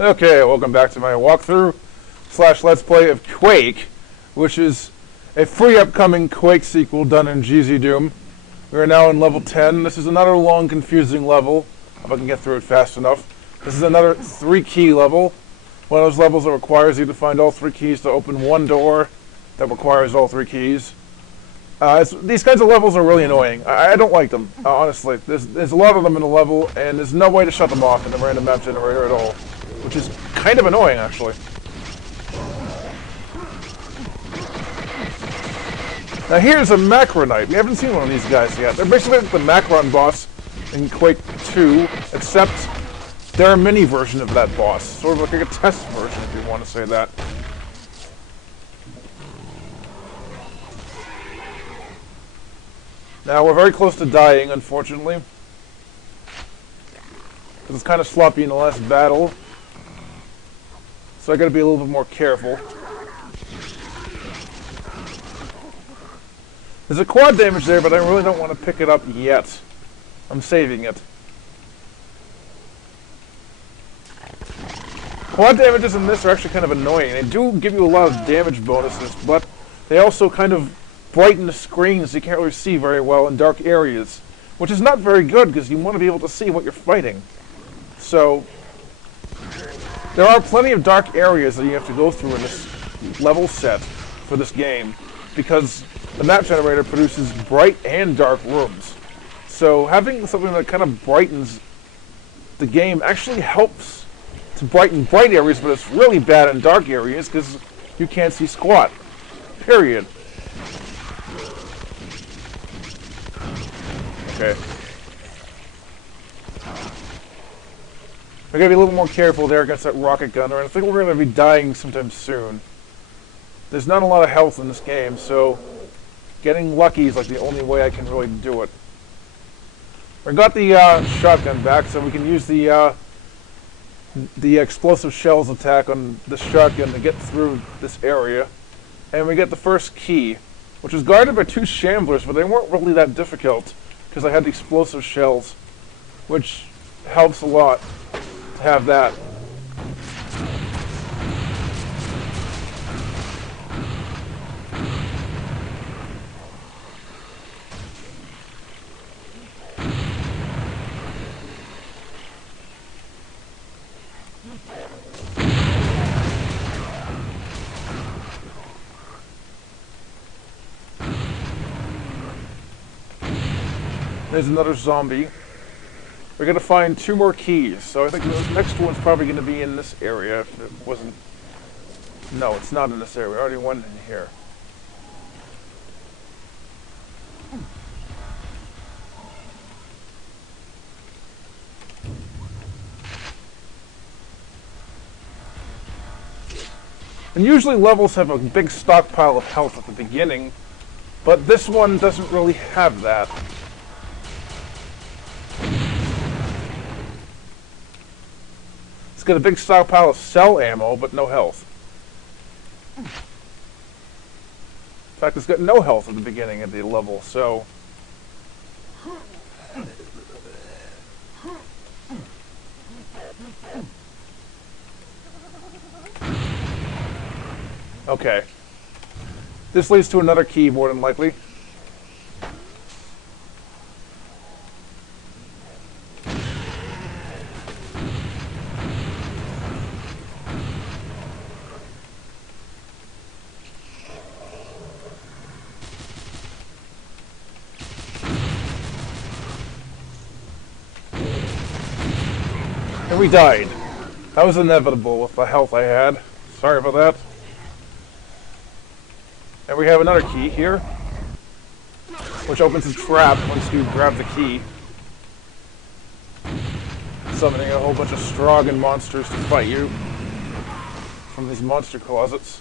Okay, welcome back to my walkthrough slash let's play of Quake, which is a free upcoming Quake sequel done in GZ Doom. We are now in level 10. This is another long, confusing level, if I can get through it fast enough. This is another 3-key level. One of those levels that requires you to find all 3 keys to open one door that requires all 3 keys. These kinds of levels are really annoying. I don't like them, honestly. There's a lot of them in the level, and there's no way to shut them off in the random map generator at all. Which is kind of annoying, actually. Now here's a Macronite. We haven't seen one of these guys yet. They're basically like the Macron boss in Quake 2, except they're a mini version of that boss. Sort of like a test version, if you want to say that. Now we're very close to dying, unfortunately. Because it's kind of sloppy in the last battle. So I gotta be a little bit more careful. There's a quad damage there, but I really don't want to pick it up yet. I'm saving it. Quad damages in this are actually kind of annoying. They do give you a lot of damage bonuses, but they also kind of brighten the screen so you can't really see very well in dark areas. Which is not very good, because you want to be able to see what you're fighting. So there are plenty of dark areas that you have to go through in this level set for this game, because the map generator produces bright and dark rooms. So having something that kind of brightens the game actually helps to brighten bright areas, but it's really bad in dark areas because you can't see squat. Period. Okay. I gotta be a little more careful there against that rocket gunner, and I think we're gonna be dying sometime soon. There's not a lot of health in this game, so getting lucky is like the only way I can really do it. We got the shotgun back, so we can use the explosive shells attack on the shotgun to get through this area. And we get the first key, which is guarded by 2 shamblers, but they weren't really that difficult because I had the explosive shells, which helps a lot to have that. There's another zombie. We're going to find 2 more keys, so I think the next one's probably going to be in this area if it wasn't... No, it's not in this area. We already went in here. And usually levels have a big stockpile of health at the beginning, but this one doesn't really have that. It's got a big stockpile of cell ammo, but no health. In fact, it's got no health at the beginning of the level, so... Okay. This leads to another key, more than likely. And we died. That was inevitable with the health I had. Sorry about that. And we have another key here, which opens a trap once you grab the key, summoning a whole bunch of Strogg and monsters to fight you from these monster closets.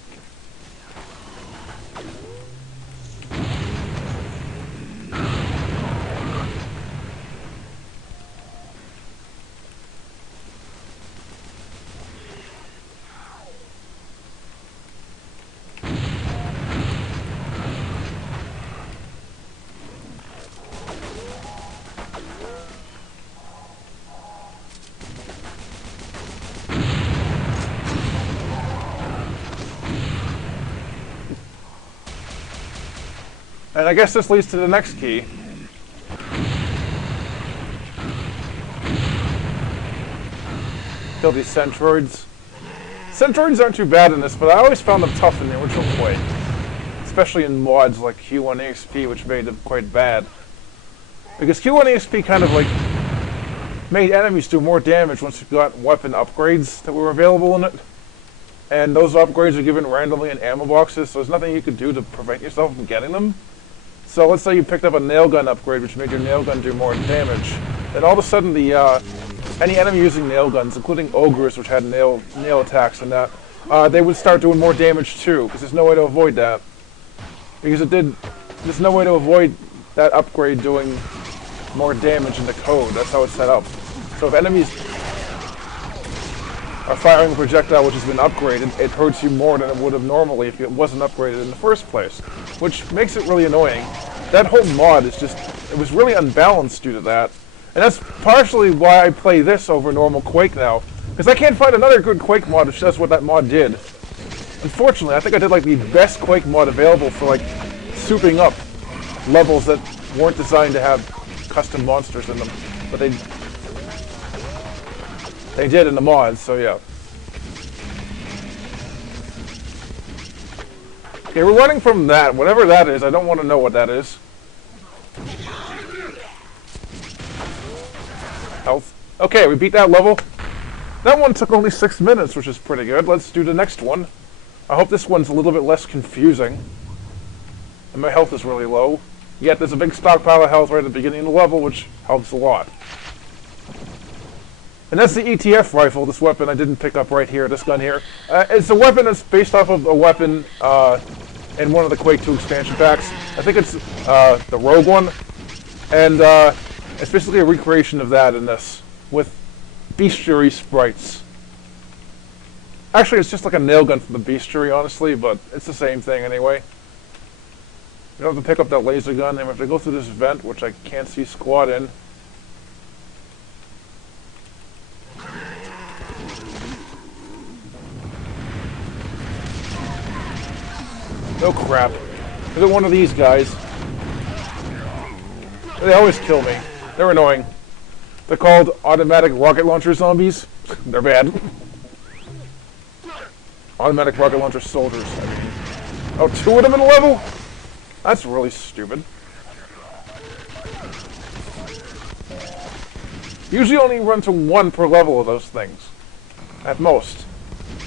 And I guess this leads to the next key. Kill these centroids. Centroids aren't too bad in this, but I always found them tough in the original Quake. Especially in mods like Q1EXP, which made them quite bad. Because Q1EXP kind of like made enemies do more damage once you got weapon upgrades that were available in it. And those upgrades are given randomly in ammo boxes, so there's nothing you could do to prevent yourself from getting them. So let's say you picked up a nail gun upgrade, which made your nail gun do more damage. Then all of a sudden, any enemy using nail guns, including ogres, which had nail attacks and that, they would start doing more damage too, because there's no way to avoid that. Because there's no way to avoid that upgrade doing more damage in the code. That's how it's set up. So if enemies are firing a projectile which has been upgraded, it hurts you more than it would have normally if it wasn't upgraded in the first place, which makes it really annoying. That whole mod is just, it was really unbalanced due to that. And that's partially why I play this over normal Quake now, because I can't find another good Quake mod which does what that mod did. Unfortunately, I think I did like the best Quake mod available for like souping up levels that weren't designed to have custom monsters in them, but they did in the mods, so yeah. Okay, we're running from that. Whatever that is, I don't want to know what that is. Health. Okay, we beat that level. That one took only 6 minutes, which is pretty good. Let's do the next one. I hope this one's a little bit less confusing. And my health is really low. Yet there's a big stockpile of health right at the beginning of the level, which helps a lot. And that's the ETF rifle, this weapon I didn't pick up right here, this gun here. It's a weapon that's based off of a weapon in one of the Quake 2 expansion packs. I think it's the Rogue one. And it's basically a recreation of that in this, with bestiary sprites. Actually, it's just like a nail gun from the bestiary, honestly, but it's the same thing anyway. You don't have to pick up that laser gun, and we have to go through this vent, which I can't see squat in. Oh crap. Look at one of these guys. They always kill me. They're annoying. They're called automatic rocket launcher zombies. They're bad. Automatic rocket launcher soldiers, I mean. Oh, 2 of them in a level? That's really stupid. Usually only run to 1 per level of those things. At most.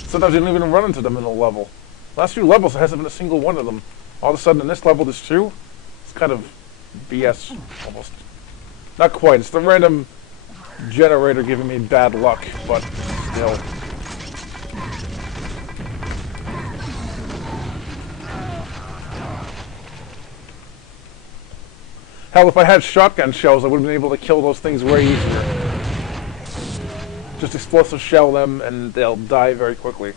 Sometimes you don't even run into them in a level. Last few levels there hasn't been a single one of them. All of a sudden in this level there's 2? It's kind of BS, almost. Not quite, it's the random generator giving me bad luck, but still. Hell, if I had shotgun shells, I would have been able to kill those things way easier. Just explosive shell them, and they'll die very quickly.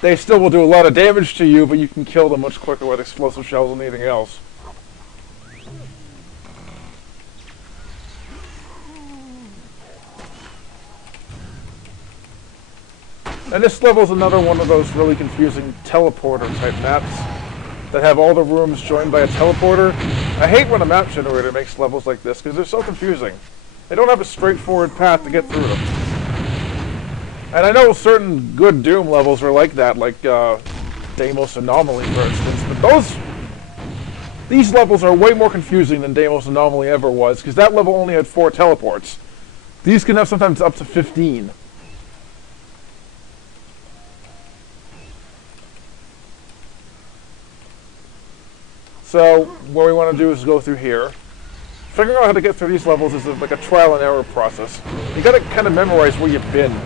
They still will do a lot of damage to you, but you can kill them much quicker with explosive shells than anything else. And this level's another one of those really confusing teleporter type maps that have all the rooms joined by a teleporter. I hate when a map generator makes levels like this because they're so confusing. They don't have a straightforward path to get through them. And I know certain good Doom levels are like that, like Deimos Anomaly, for instance, but these levels are way more confusing than Deimos Anomaly ever was, because that level only had 4 teleports. These can have sometimes up to 15. So, what we want to do is go through here. Figuring out how to get through these levels is like a trial and error process. You gotta kind of memorize where you've been.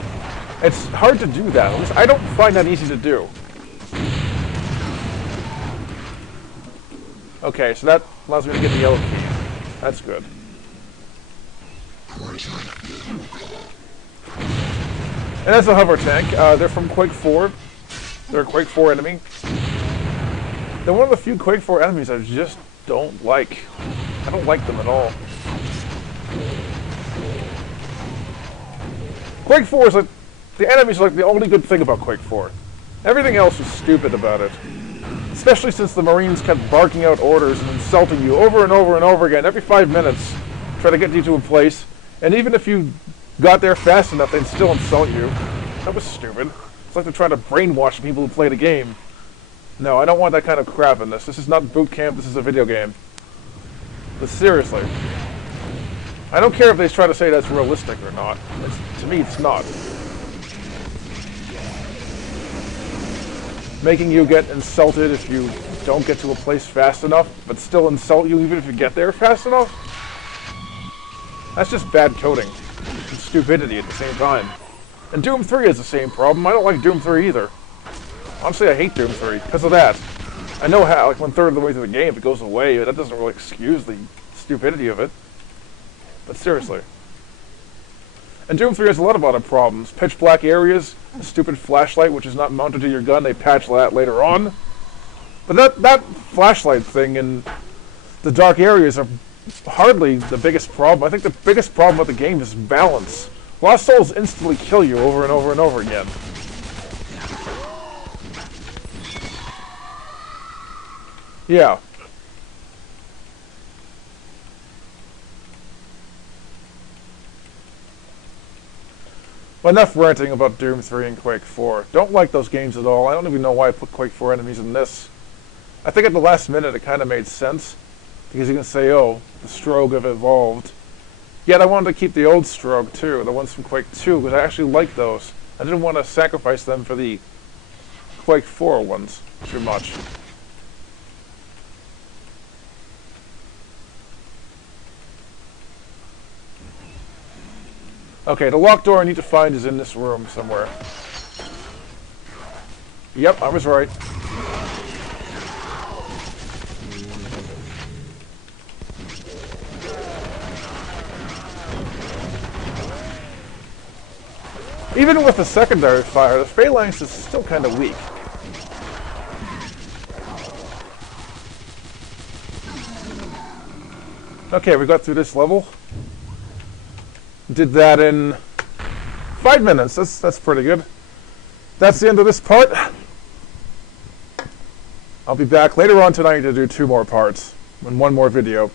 It's hard to do that. At least I don't find that easy to do. Okay, so that allows me to get the yellow key. That's good. And that's a hover tank. They're from Quake 4. They're a Quake 4 enemy. They're one of the few Quake 4 enemies I just don't like. I don't like them at all. Quake 4 is like... The enemies are like the only good thing about Quake 4. Everything else is stupid about it. Especially since the Marines kept barking out orders and insulting you over and over and over again every 5 minutes, try to get you to a place, and even if you got there fast enough, they'd still insult you. That was stupid. It's like they're trying to brainwash people who play the game. No, I don't want that kind of crap in this. This is not boot camp, this is a video game. But seriously. I don't care if they try to say that's realistic or not. To me, it's not. Making you get insulted if you don't get to a place fast enough, but still insult you even if you get there fast enough? That's just bad coding. And stupidity at the same time. And Doom 3 has the same problem. I don't like Doom 3 either. Honestly, I hate Doom 3 because of that. I know how, like, 1/3 of the way through the game, it goes away, but that doesn't really excuse the stupidity of it. But seriously. And Doom 3 has a lot of other problems. Pitch black areas, a stupid flashlight which is not mounted to your gun, they patch that later on. But that flashlight thing in the dark areas are hardly the biggest problem. I think the biggest problem with the game is balance. Lost Souls instantly kill you over and over and over again. Yeah. Well, enough ranting about Doom 3 and Quake 4. Don't like those games at all. I don't even know why I put Quake 4 enemies in this. I think at the last minute it kind of made sense. Because you can say, oh, the Strogg have evolved. Yet I wanted to keep the old Strogg too, the ones from Quake 2, because I actually like those. I didn't want to sacrifice them for the Quake 4 ones too much. Okay, the locked door I need to find is in this room somewhere. Yep, I was right. Even with the secondary fire, the phalanx is still kind of weak. Okay, we got through this level. Did that in 5 minutes. That's pretty good. That's the end of this part. I'll be back later on tonight to do 2 more parts and 1 more video.